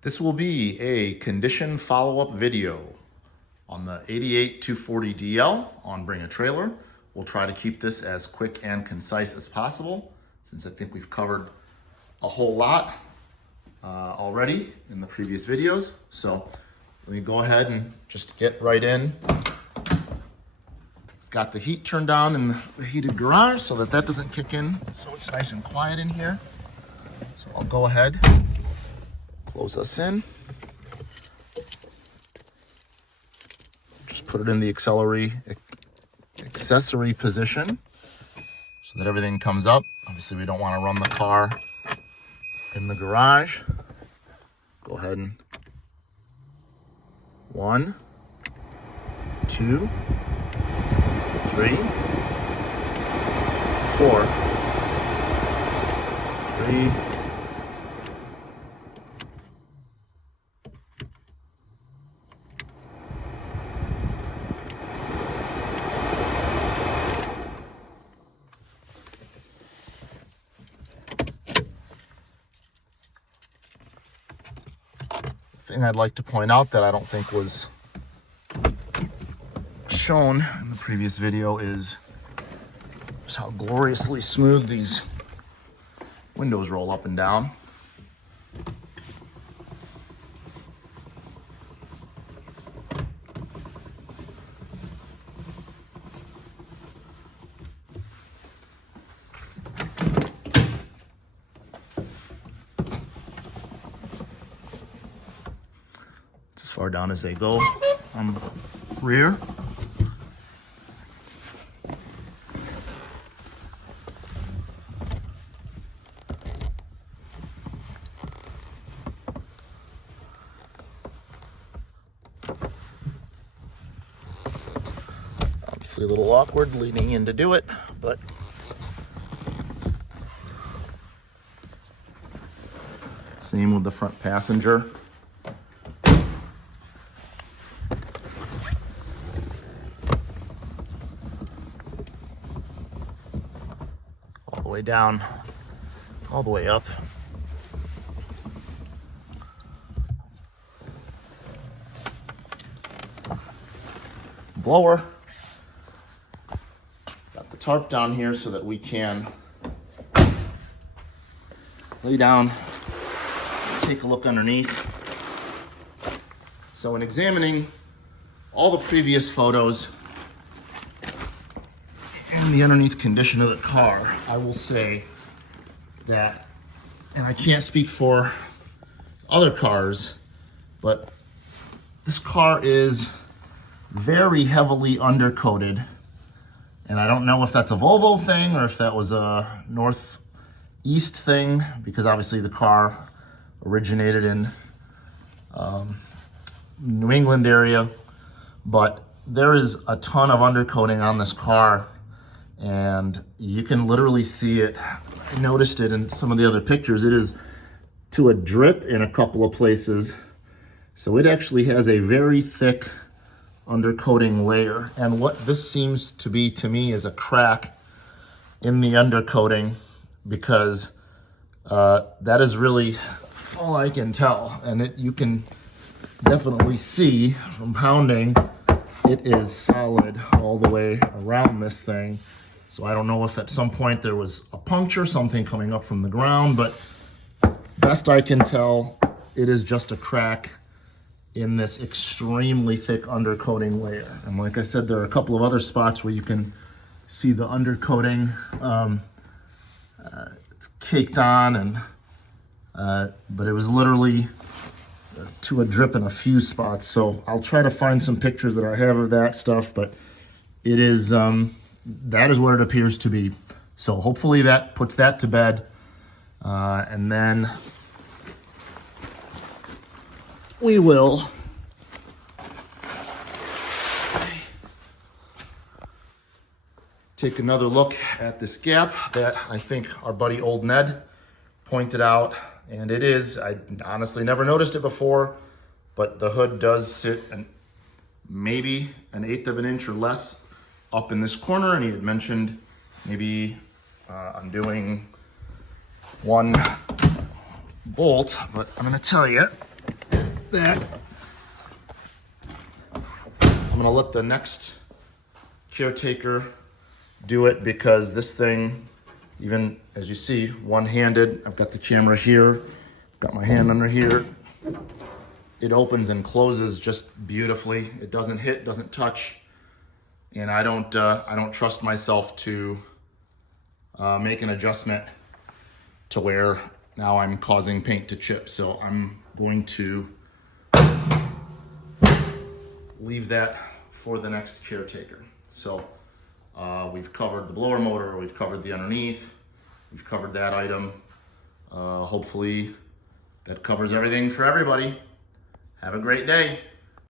This will be a condition follow-up video on the 88 240DL on Bring a Trailer. We'll try to keep this as quick and concise as possible, since I think we've covered a whole lot already in the previous videos. So let me go ahead and just get right in. Got the heat turned down in the heated garage so that doesn't kick in, so it's nice and quiet in here. So I'll go ahead, close us in. Just put it in the accessory position so that everything comes up. Obviously we don't want to run the car in the garage. Go ahead and 1, 2, 3, 4, 3. Thing I'd like to point out that I don't think was shown in the previous video is just how gloriously smooth these windows roll up and down. It's as far down as they go on the rear. Obviously a little awkward leaning in to do it, but same with the front passenger. All the way down, all the way up. It's the blower. Got the tarp down here so that we can lay down, take a look underneath. So in examining all the previous photos and the underneath condition of the car, I will say that, and I can't speak for other cars, but this car is very heavily undercoated. And I don't know if that's a Volvo thing or if that was a Northeast thing, because obviously the car originated in New England area, but there is a ton of undercoating on this car, and you can literally see it. I noticed it in some of the other pictures. It is to a drip in a couple of places. So it actually has a very thick undercoating layer. And what this seems to be to me is a crack in the undercoating, because that is really all I can tell. And you can definitely see from pounding, it is solid all the way around this thing. So I don't know if at some point there was a puncture, something coming up from the ground, but best I can tell, it is just a crack in this extremely thick undercoating layer. And like I said, there are a couple of other spots where you can see the undercoating. It's caked on, and but it was literally to a drip in a few spots. So I'll try to find some pictures that I have of that stuff, but it is that is what it appears to be. So hopefully that puts that to bed, and then we will take another look at this gap that I think our buddy Old Ned pointed out. And it is, I honestly never noticed it before, but the hood does sit maybe 1/8 of an inch or less up in this corner. And he had mentioned maybe undoing one bolt, but I'm gonna tell you, that. I'm gonna let the next caretaker do it because this thing, even as you see, one-handed, I've got the camera here, got my hand under here. It opens and closes just beautifully. It doesn't hit, doesn't touch, and I don't trust myself to make an adjustment to where now I'm causing paint to chip. So I'm going to leave that for the next caretaker. So we've covered the blower motor, we've covered the underneath, we've covered that item. Hopefully that covers everything for everybody. Have a great day.